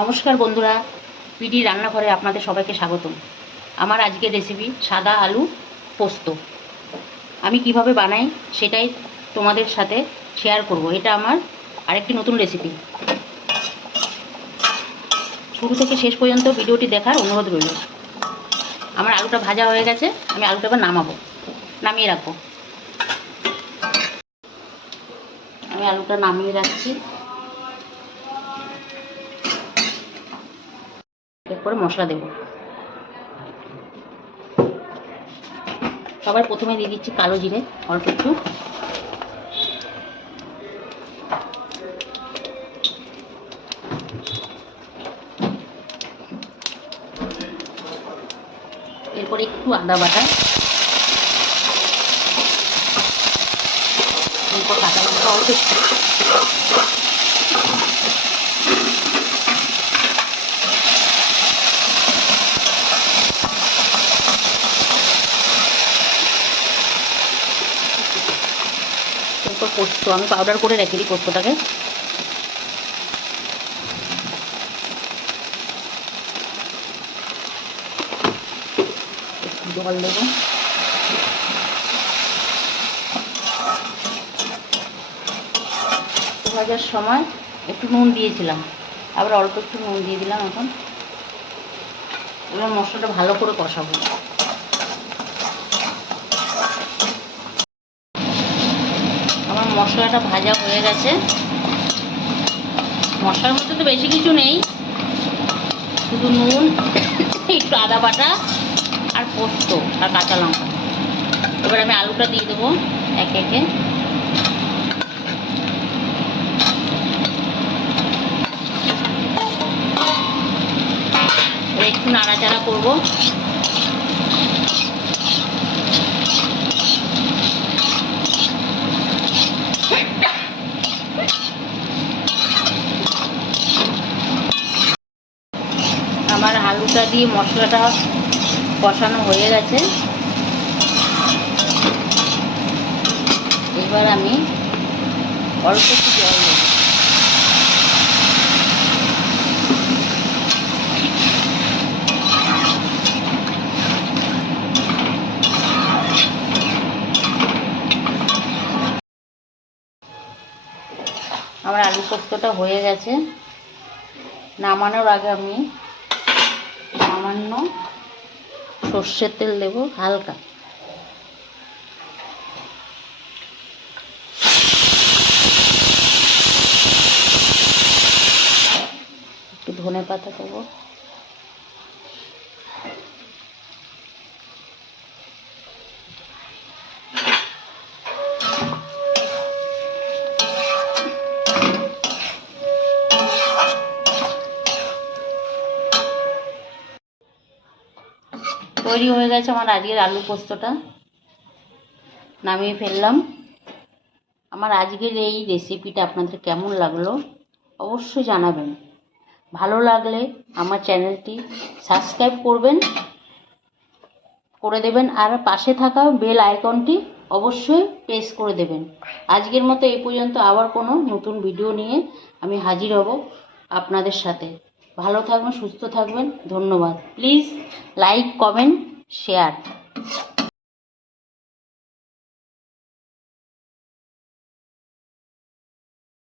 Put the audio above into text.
নমস্কার বন্ধুরা, পিডি রান্নাঘরে আপনাদের সবাইকে স্বাগতম। আমার আজকের রেসিপি সাদা আলু পোস্ত। আমি কীভাবে বানাই সেটাই তোমাদের সাথে শেয়ার করব। এটা আমার আরেকটি নতুন রেসিপি শুরু থেকে শেষ পর্যন্ত ভিডিওটি দেখার অনুরোধ রইল। আমার আলুটা ভাজা হয়ে গেছে, আমি আলুটা এবার নামাবো, নামিয়ে রাখব। আমি আলুটা নামিয়ে রাখছি। এরপরে মশলা দেব। সবার প্রথমে দিয়ে দিচ্ছি কালো জিরে, অল্প একটু। এরপরে একটু আদা বাটা। এরপর কাঁচা লঙ্কা, অল্প একটু। এরপর পোস্ত আমি পাউডার করে রেখে দিই পোস্তটাকে। জল দেবো। ভাজার সময় একটু নুন দিয়েছিলাম, আবার অল্প একটু নুন দিয়ে দিলাম এখন। এবার মশলাটা ভালো করে কষাবো আমার মশলাটা ভাজা হয়ে গেছে। মশলার মধ্যে তো বেশি কিছু নেই। শুধু নুন, একটু আদা বাটা আর পোস্ত আর কাঁচা লঙ্কা। এবার আমি আলুটা দিয়ে দেবো একে একে। একটু নাড়াচাড়া করব। আলুটা দিয়ে মশলাটা কষানো হয়ে গেছে। এবার আমি অল্প একটু জল দেবো। আমার আলু পোস্তটা হয়ে গেছে। নামানোর আগে আমি সামান্য সর্ষের তেল দেব হালকা। একটু ধনে পাতা দেবো। তৈরি হয়ে গেছে আমার আজকের আলু পোস্তটা। নামিয়ে ফেললাম। আমার আজকের এই রেসিপিটা আপনাদের কেমন লাগল অবশ্যই জানাবেন। ভালো লাগলে আমার চ্যানেলটি সাবস্ক্রাইব করবেন, করে দেবেন, আর পাশে থাকা বেল আইকনটি অবশ্যই প্রেস করে দেবেন। আজকের মতো এই পর্যন্ত। আবার কোনো নতুন ভিডিও নিয়ে আমি হাজির হব আপনাদের সাথে। ভালো থাকবেন সুস্থ থাকবেন ধন্যবাদ। Please like comment share